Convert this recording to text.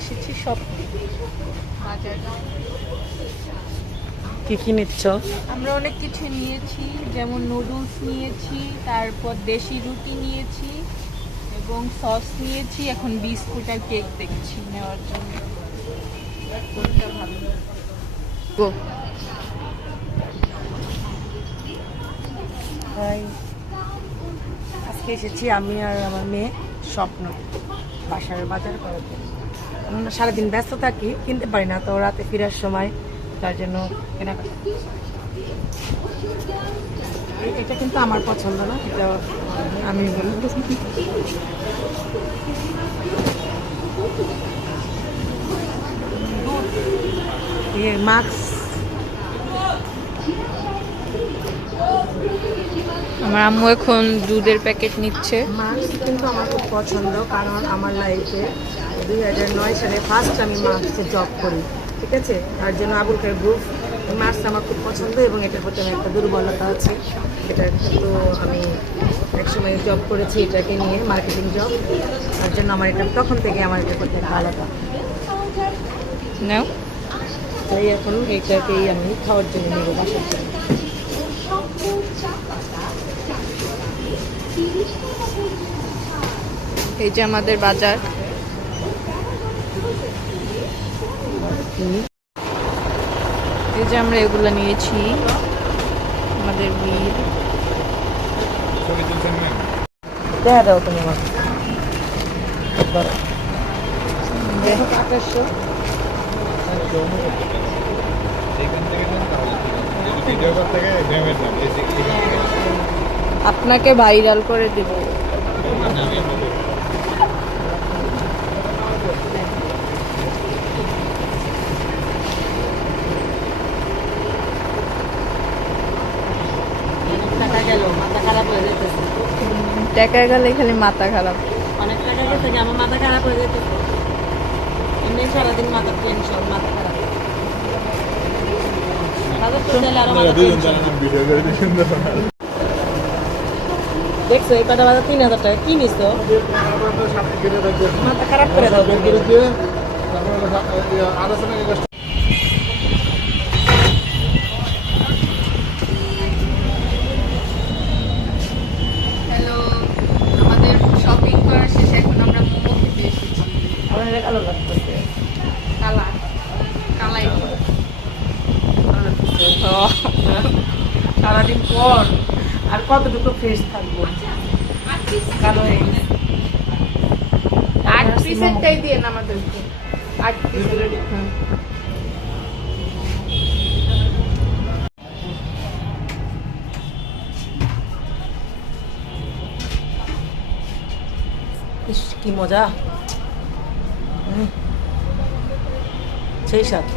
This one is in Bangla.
এসেছি সব বাজার। কি কি নিচ্ছ? আমরা অনেক কিছু নিয়েছি, যেমন নুডলস নিয়েছি, তারপর দেশি রুটি নিয়েছি এবং সস নিয়েছি। এখন বিস্কুট আর কেক দেখছি নেওয়ার জন্য। কোনটা ভালো? আজকে এসেছি আমি আর আমার মেয়ে স্বপ্ন বাসার বাজার করার জন্য। আমরা সারাদিন ব্যস্ত থাকি, কিনতে পারি না, তো রাতে ফেরার সময় তার জন্য কেনাকাটা। এটা কিন্তু আমার পছন্দ না, এটা আমি বলবো। মাস্ক আমার আম্মু এখন দুধের প্যাকেট নিচ্ছে। মাস্ক কিন্তু আমার খুব পছন্দ, কারণ আমার লাইফে 2009 সালে ফার্স্ট আমি মাস্কে জব করি, ঠিক আছে? তার জন্য আবুল খায়ের গ্রুপ মাস্ক আমার খুব পছন্দ এবং এটার প্রতি আমার একটা দুর্বলতা আছে। এটা কিন্তু আমি একসময় জব করেছি এটাকে নিয়ে, মার্কেটিং জব। তার জন্য আমার এটা তখন থেকে আমার এটার প্রতি একটা আলাদা। নাও, তাই এখন এটাকেই আমি খাওয়ার জন্য নেবো বাসার জন্য। এই যে আমাদের বাজার। এই যে আমরা এগুলো নিয়েছি, আমাদের বিল। দেখা দাও তুমি আমার 2800। আপনাকে ভাইরাল করে দেব। টাকা গেল, মাথা খারাপ হয়ে যেতেছে। টাকা গেলে খালি মাথা খারাপ। অনেক টাকা গেছে, আমার মাথা খারাপ হয়ে যেতেছে। এমনি সারাদিন মাথা টেনশন, মাথা খারাপ। দেখছো এই কটা বাজার 3000 টাকা কি নিছো? মাথা খারাপ করে দাও। হ্যালো, আমাদের শপিং করা শেষে এখন আমরা মোমো খেতে এসেছি। আমার এটা কালো লাগতেছে। কালা কালাই সারাদিন পর আর কতটুকু ফ্রেশ থাকবো? কালো হয়ে গেছে। 8 পিসেরটাই দিয়ে আমাদেরকে 8 পিসের। ইস কি মজা, সেই সাথে